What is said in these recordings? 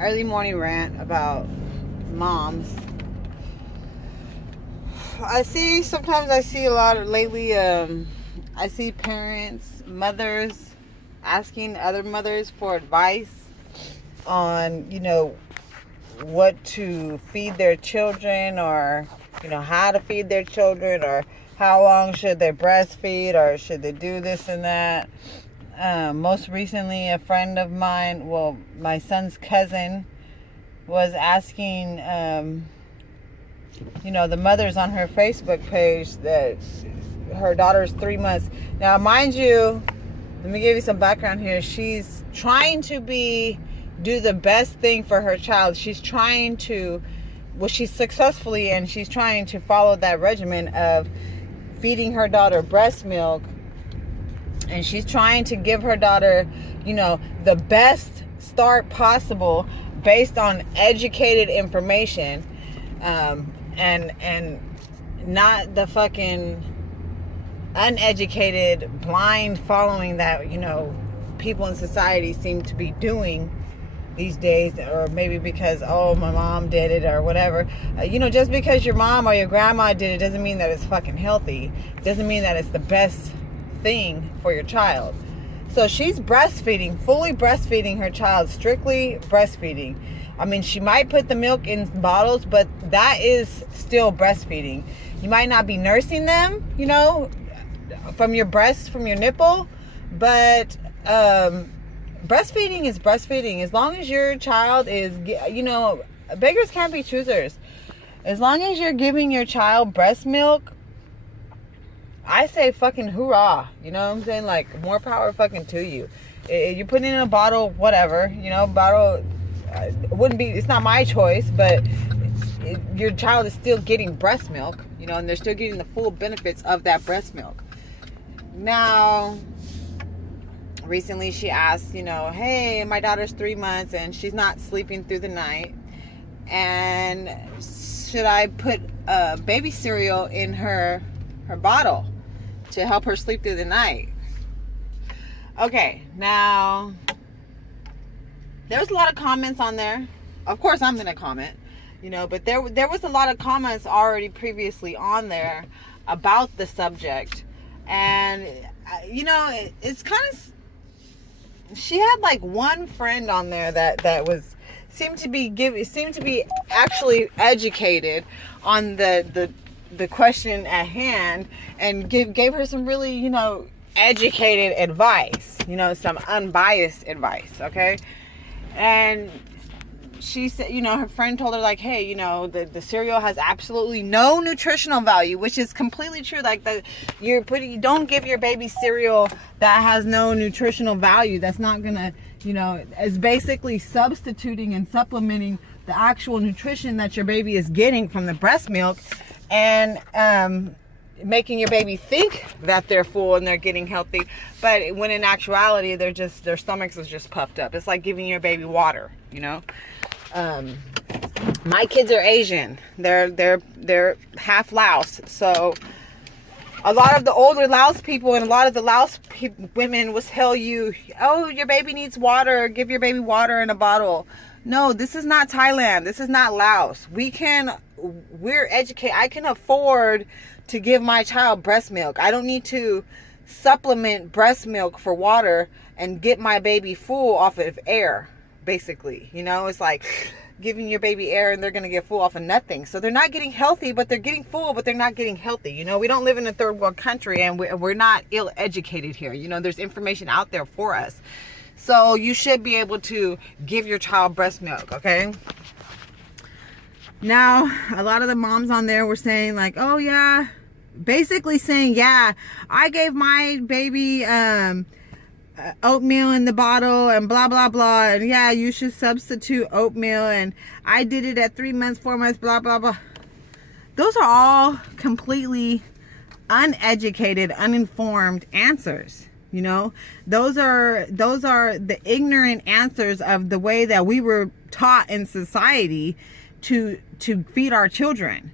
early morning rant about moms. Sometimes I see a lot of lately, I see parents, mothers asking other mothers for advice on, what to feed their children, or, how to feed their children, or how long should they breastfeed, or should they do this and that. Most recently, a friend of mine, my son's cousin, was asking, the mothers on her Facebook page that her daughter's 3 months. Now, mind you, let me give you some background here. She's trying to do the best thing for her child. She's trying to, she's successfully, and she's trying to follow that regimen of feeding her daughter breast milk. And she's trying to give her daughter, the best start possible based on educated information, and not the fucking uneducated, blind following that, people in society seem to be doing these days. Or maybe because, my mom did it or whatever. Just because your mom or your grandma did it doesn't mean that it's fucking healthy. It doesn't mean that it's the best thing for your child. So she's fully breastfeeding her child, strictly breastfeeding. I mean, she might put the milk in bottles, but that is still breastfeeding. You might not be nursing them, from your breast, from your nipple, but breastfeeding is breastfeeding. As long as your child is, beggars can't be choosers. As long as you're giving your child breast milk, I say fucking hoorah. You know what I'm saying? Like, more power fucking to you. You put it in a bottle, whatever, bottle, it's not my choice, but your child is still getting breast milk, and they're still getting the full benefits of that breast milk. Now, recently she asked, hey, my daughter's 3 months and she's not sleeping through the night, and should I put baby cereal in her bottle to help her sleep through the night? Okay, now there's a lot of comments on there. Of course I'm gonna comment, but there was a lot of comments already previously on there about the subject. And it's kind of, she had like one friend on there that seemed to be actually educated on the question at hand, and gave her some really, educated advice, some unbiased advice, okay? And she said, her friend told her, like, hey, the cereal has absolutely no nutritional value, which is completely true. Like, you don't give your baby cereal that has no nutritional value. That's not gonna, it's basically substituting and supplementing the actual nutrition that your baby is getting from the breast milk, and making your baby think that they're full and they're getting healthy, but when in actuality their stomachs is just puffed up. It's like giving your baby water. My kids are Asian. They're half Laos, so a lot of the older Laos people and a lot of the Laos women will tell you, oh, your baby needs water, give your baby water in a bottle. No, this is not Thailand. This is not Laos. We're educated. I can afford to give my child breast milk. I don't need to supplement breast milk for water and get my baby full off of air, basically. It's like giving your baby air and they're going to get full off of nothing. So they're not getting healthy, but they're getting full, but they're not getting healthy. We don't live in a third world country, and we're not ill-educated here. There's information out there for us. So you should be able to give your child breast milk, okay? Now, a lot of the moms on there were saying, like, oh yeah, basically saying, yeah, I gave my baby oatmeal in the bottle and blah blah blah, and yeah, you should substitute oatmeal, and I did it at 3 months, 4 months, blah blah blah. Those are all completely uneducated, uninformed answers. Those are the ignorant answers of the way that we were taught in society to feed our children.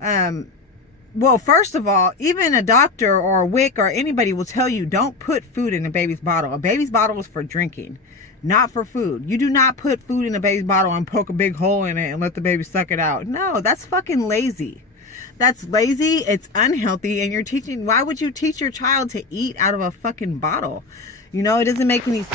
Well, first of all, even a doctor or a WIC or anybody will tell you, don't put food in a baby's bottle. A baby's bottle is for drinking. not for food. You do not put food in a baby's bottle and poke a big hole in it and let the baby suck it out. No, that's fucking lazy. That's lazy, it's unhealthy, and you're teaching, why would you teach your child to eat out of a fucking bottle? You know, it doesn't make any sense.